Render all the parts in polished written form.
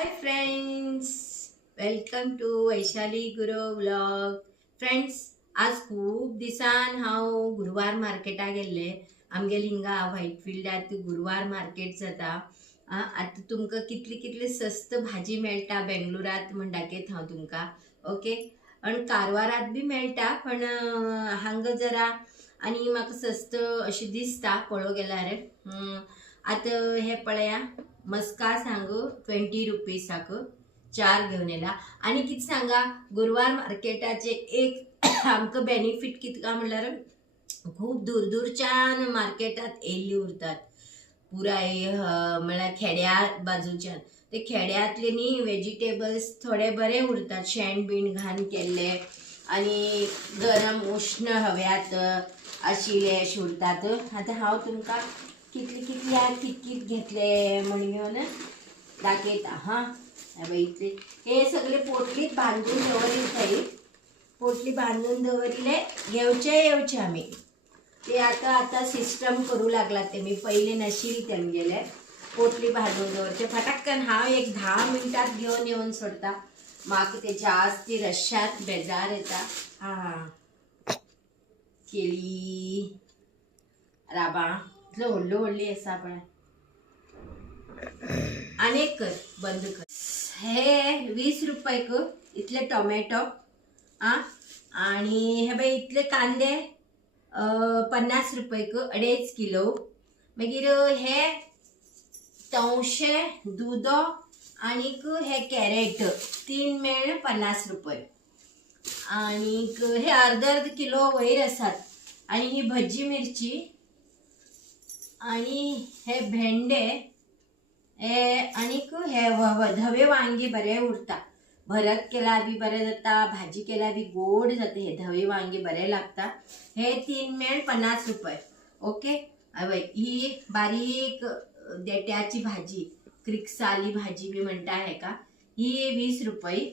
High friends, welcome to Vaishali Guru vlog. Friends, आज खूप दिसान हांव गुरुवार मार्केटाक गेल्ले. आमगेले हिंगा व्हाईट फिल्डात गुरुवार मार्केट जाता. आता तुमकां कितली कितली स्वस्त भाजी मेळटा बेंगलोरात म्हण दाखयत हांव तुमकां. ओके, आणि कारवारात बी मेळटा, पण हांगा जरा आणि म्हाका स्वस्त अशी दिसता पळोवंक गेल्यार. आता हे पळया, मस्का सांगू 20 रुपीसाक 4 घेऊन येला. आणि किती सांगा, गुरुवार मार्केटाचे एक आमकां बेनिफिट कितका म्हणल्यार खूप दूर दूरच्यान मार्केटात येयल्ली उरतात. पुराय म्हणल्यार खेड्या बाजूच्यान ते खेड्यातले न्ही व्हेजिटेबल्स थोडे बरे उरतात, शेण बीण घाण केल्ले आणि गरम उष्ण हव्यात आशिल्ले अशे उरतात. आता हांव तुमकां कितली कितल्याक कितकीत घेतले म्हण घेवन दाखयता. इतले हे सगळे पोटलीत बांधून दवरले थंय. पोटली बांधून दवरले, येवचे आमी. ते आता सिस्टम करू लागला. ते मी पहिले नाशिल्ले तेमगेले. पोटली बांधून दवरचे फटाक्कन हांव एक 10 मिनटात घेवन येवन सोडता. म्हाका ते जास्ती रश्शात बेजार येता. केळी, राबां इतली व्हडली आसा पळय. अनेक कर, बंद कर. हे 20 रुपयाक इतले टोमॅटो. आणि हे पळय इतले कांदे 50 रुपयाक 2.5 किलो. मागीर हे तवशे दुदो आनीक हे कॅरेट 3 मेळ 50 रुपये. आनीक हे अर्ध किलो वयर आसात. आणि ही भजी मिरची आणि हे भेंडे आनीक हे धवे वांगी बरे उरता. भरत केला बी बरे जाता, भाजी केला बी गोड जाते. हे धवे वांगी बरे लागता. हे 3 मेळ 50 रुपये. ओके, ही बारीक देट्याची भाजी, क्रिक्साली भाजी बी म्हणटा हे का, ही 20 रुपये.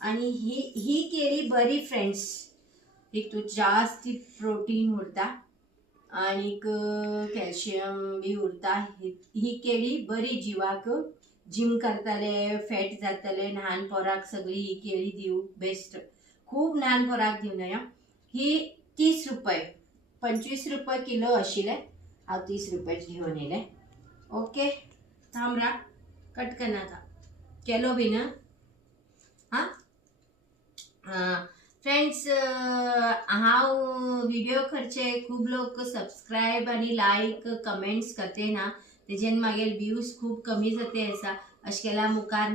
आणि ही केळी बरी फ्रेंड्स, हितून जास्ती प्रोटीन उरता आनीक कॅल्शियम बी उरता. ही केळी बरी जिवाक. जिम करतले, फॅट जातले ल्हान पोराक सगळी ही केळी दिवं बेस्ट. खूप ल्हान पोराक दिवं नया. ही 30 रुपये, 25 रुपये किलो आशिल्ले. हांव 30 रुपये घेवन येयले. ओके, थांबरा, कट करनाका, केलो बी ना. फ्रेंड्स, हांव व्हिडिओ करचे खूब लोक सबस्क्राईब आणि लाईक कमेंट्स करते ना, तेजेन मागेल व्ह्यूज खूप कमी जाते आसा. अशें केल्यार मुखार